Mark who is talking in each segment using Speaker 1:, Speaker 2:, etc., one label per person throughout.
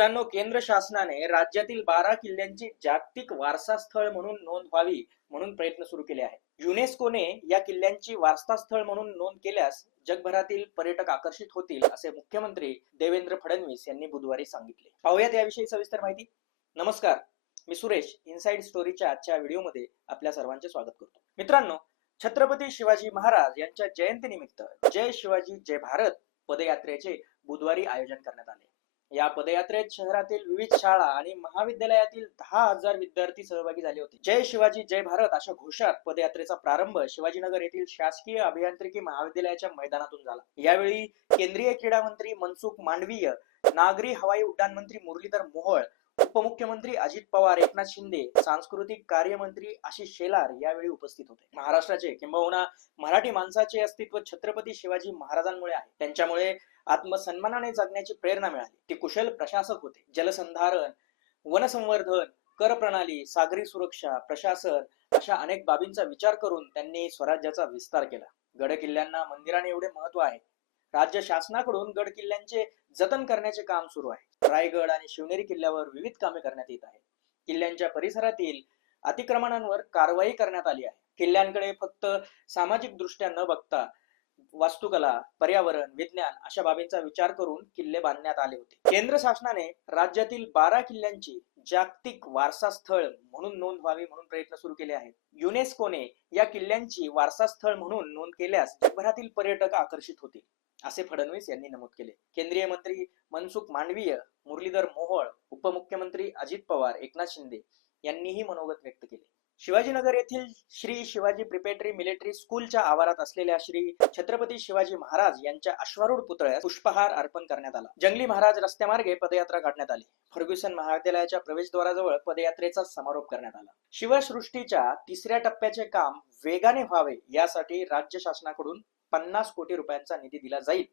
Speaker 1: मित्रांनो केंद्र शासनाने राज्यातील बारा किल्ल्यांची जागतिक वारसा स्थळ म्हणून नोंद व्हावी म्हणून प्रयत्न सुरू केले आहेत. युनेस्कोने या किल्ल्यांची वारसा स्थळ म्हणून नोंद केल्यास जगभरातील पर्यटक आकर्षित होतील असे मुख्यमंत्री देवेंद्र फडणवीस यांनी बुधवारी सांगितले. पाहूयात याविषयी सविस्तर माहिती. नमस्कार मी सुरेश इनसाइड स्टोरीच्या आजच्या व्हिडिओमध्ये आपल्या सर्वांचे स्वागत करतो. मित्रांनो छत्रपती शिवाजी महाराज यांच्या जयंतीनिमित्त जय शिवाजी जय भारत पदयात्रेचे बुधवारी आयोजन करण्यात आले. या पदयात्रेत शहरातील विविध शाळा आणि महाविद्यालयातील दहा हजार विद्यार्थी सहभागी झाले होते. जय शिवाजी जय भारत अशा घोषात पदयात्रेचा प्रारंभ शिवाजीनगर येथील शासकीय अभियांत्रिकी महाविद्यालयाच्या मैदानातून झाला. यावेळी केंद्रीय क्रीडा मंत्री मनसुख मांडवीय नागरी हवाई उड्डाण मंत्री मुरलीधर मोहोळ उपमुख्यमंत्री अजित पवार एकनाथ शिंदे सांस्कृतिक कार्यमंत्री आशिष शेलार यावेळी उपस्थित होते. महाराष्ट्राचे किंबहुना मराठी माणसाचे अस्तित्व छत्रपती शिवाजी महाराजांमुळे आहे. त्यांच्यामुळे आत्मसन्मानाने जगण्याची प्रेरणा मिळाली. ते कुशल प्रशासक होते. जलसंधारण वनसंवर्धन कर प्रणाली सागरी सुरक्षा प्रशासन अशा अनेक बाबींचा विचार करून त्यांनी स्वराज्याचा विस्तार केला. गड किल्ल्यांना मंदिराने एवढे महत्त्व आहे. राज्य शासनाकडून गड किल्ल्यांचे जतन करण्याचे काम सुरू आहे. रायगड आणि शिवनेरी किल्ल्यावर विविध कामे करण्यात येत आहेत. किल्ल्यांच्या परिसरातील अतिक्रमणांवर कारवाई करण्यात आली आहे. किल्ल्यांकडे फक्त सामाजिक दृष्ट्या न बघता वास्तुकला पर्यावरण विज्ञान अशा बाबींचा विचार करून किल्ले बांधण्यात आले होते. केंद्र शासनाने राज्यातील बारा किल्ल्यांची जागतिक वारसा स्थळ म्हणून नोंद व्हावी म्हणून प्रयत्न सुरू केले आहेत. युनेस्कोने या किल्ल्यांची वारसा स्थळ म्हणून नोंद केल्यास जगभरातील पर्यटक आकर्षित होतील असे फडणवीस यांनी नमूद केले. केंद्रीय मंत्री मनसुख मांडवीय मुरलीधर मोहोळ उपमुख्यमंत्री अजित पवार एकनाथ शिंदे यांनीही मनोगत व्यक्त केले. शिवाजीनगर येथील श्री शिवाजी प्रिपेटरी मिलिटरी स्कूलच्या आवारात असलेल्या श्री छत्रपती शिवाजी महाराज यांच्या अश्वारूढ पुतळ्यास पुष्पहार अर्पण करण्यात आला. जंगली महाराज रस्त्यामार्गे पदयात्रा काढण्यात आली. फर्ग्युसन महाविद्यालयाच्या प्रवेशद्वाराजवळ पदयात्रेचा समारोप करण्यात आला. शिवसृष्टीच्या तिसऱ्या टप्प्याचे काम वेगाने व्हावे यासाठी राज्य शासनाकडून पन्नास कोटी रुपयांचा निधी दिला जाईल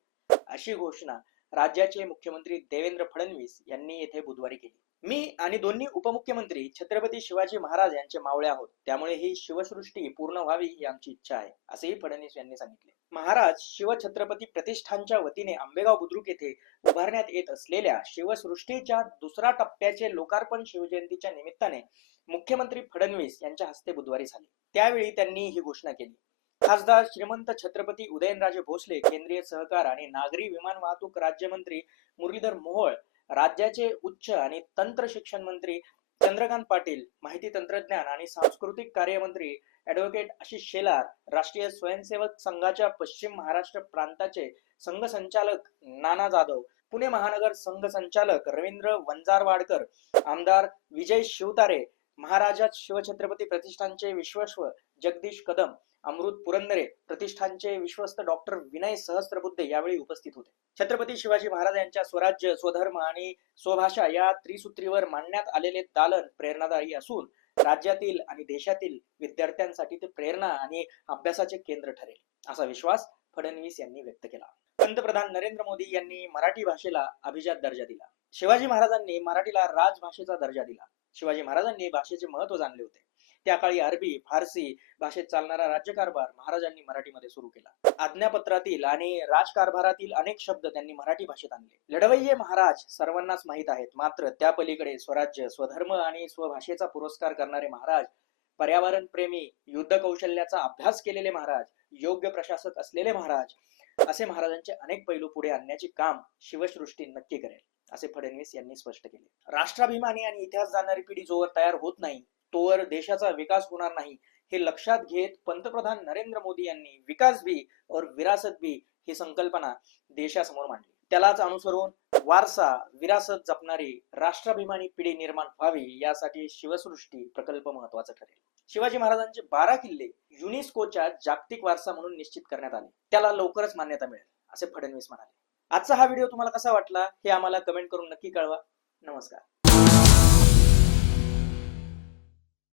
Speaker 1: अशी घोषणा राज्याचे मुख्यमंत्री देवेंद्र फडणवीस यांनी येथे बुधवारी केली. मी आणि दोन्ही उपमुख्यमंत्री छत्रपती शिवाजी महाराज यांचे मावळे आहोत. त्यामुळे ही शिवसृष्टी पूर्ण व्हावी ही आमची इच्छा आहे असेही फडणवीस यांनी सांगितले. महाराज शिवछत्रपती प्रतिष्ठानच्या वतीने आंबेगाव बुद्रुक येथे उभारण्यात येत असलेल्या शिवसृष्टीच्या दुसऱ्या टप्प्याचे लोकार्पण शिवजयंतीच्या निमित्ताने मुख्यमंत्री फडणवीस यांच्या हस्ते बुधवारी झाले. त्यावेळी त्यांनी ही घोषणा केली. खासदार श्रीमंत छत्रपती उदयनराजे भोसले केंद्रीय सहकार आणि नागरी विमान वाहतूक राज्यमंत्री मुरलीधर मोहोळ राज्याचे उच्च आणि तंत्र शिक्षण मंत्री चंद्रकांत पाटील माहिती तंत्रज्ञान आणि सांस्कृतिक कार्यमंत्री ऍडव्होकेट आशिष शेलार राष्ट्रीय स्वयंसेवक संघाच्या पश्चिम महाराष्ट्र प्रांताचे संघ संचालक नाना जाधव पुणे महानगर संघ संचालक रवींद्र वंजारवाडकर आमदार विजय शिवतारे महाराजा शिवछत्रपती प्रतिष्ठानचे विश्वस्व जगदीश कदम अमृत पुरंदरे प्रतिष्ठानचे विश्वस्त डॉक्टर विनय सहस्त्रबुद्धे यावेळी उपस्थित होते. छत्रपती शिवाजी महाराज यांच्या स्वराज्य स्वधर्म आणि स्वभाषा या त्रिसूत्रीवर मांडण्यात आलेले दालन प्रेरणादायी असून राज्यातील आणि देशातील विद्यार्थ्यांसाठी ते प्रेरणा आणि अभ्यासाचे केंद्र ठरेल असा विश्वास फडणवीस यांनी व्यक्त केला. पंतप्रधान नरेंद्र मोदी यांनी मराठी भाषेला अभिजात दर्जा दिला. शिवाजी महाराजांनी मराठीला राजभाषेचा दर्जा दिला. शिवाजी महाराजांनी भाषेचे महत्त्व जाणले होते. त्या काळी अरबी फारसी भाषेत चालणारा राज्यकारभार महाराजांनी मराठीमध्ये सुरू केला. आज्ञापत्रातील आणि राजकारभारातील अनेक शब्द त्यांनी मराठी भाषेत आणले. लढवय्ये महाराज सर्वांनाच माहीत आहेत. मात्र त्या पलीकडे स्वराज्य स्वधर्म आणि स्वभाषेचा पुरस्कार करणारे महाराज पर्यावरण प्रेमी युद्ध कौशल्याचा अभ्यास केलेले महाराज योग्य प्रशासक असलेले महाराज असे महाराजांचे अनेक पैलू पुढे आणण्याचे काम शिवसृष्टी नक्की करेल असे फडणवीस यांनी स्पष्ट केले. राष्ट्राभिमानी आणि इतिहास जाणारी पिढी जोवर तयार होत नाही तोवर देशाचा विकास होणार नाही. हे लक्षात घेत पंतप्रधान नरेंद्र मोदी यांनी विकास भी और विरासत भी ही संकल्पना देशासमोर मांडली. त्यालाच अनुसरून वारसा विरासत जपणारी राष्ट्राभिमानी पिढी निर्माण व्हावी यासाठी शिवसृष्टी प्रकल्प महत्त्वाचा ठरेल. शिवाजी महाराजांचे बारा किल्ले युनेस्कोच्या जागतिक वारसा म्हणून निश्चित करण्यात आले. त्याला लवकरच मान्यता मिळेल असे फडणवीस म्हणाले. आजचा हा व्हिडिओ तुम्हाला कसा वाटला हे आम्हाला कमेंट करून नक्की कळवा. नमस्कार.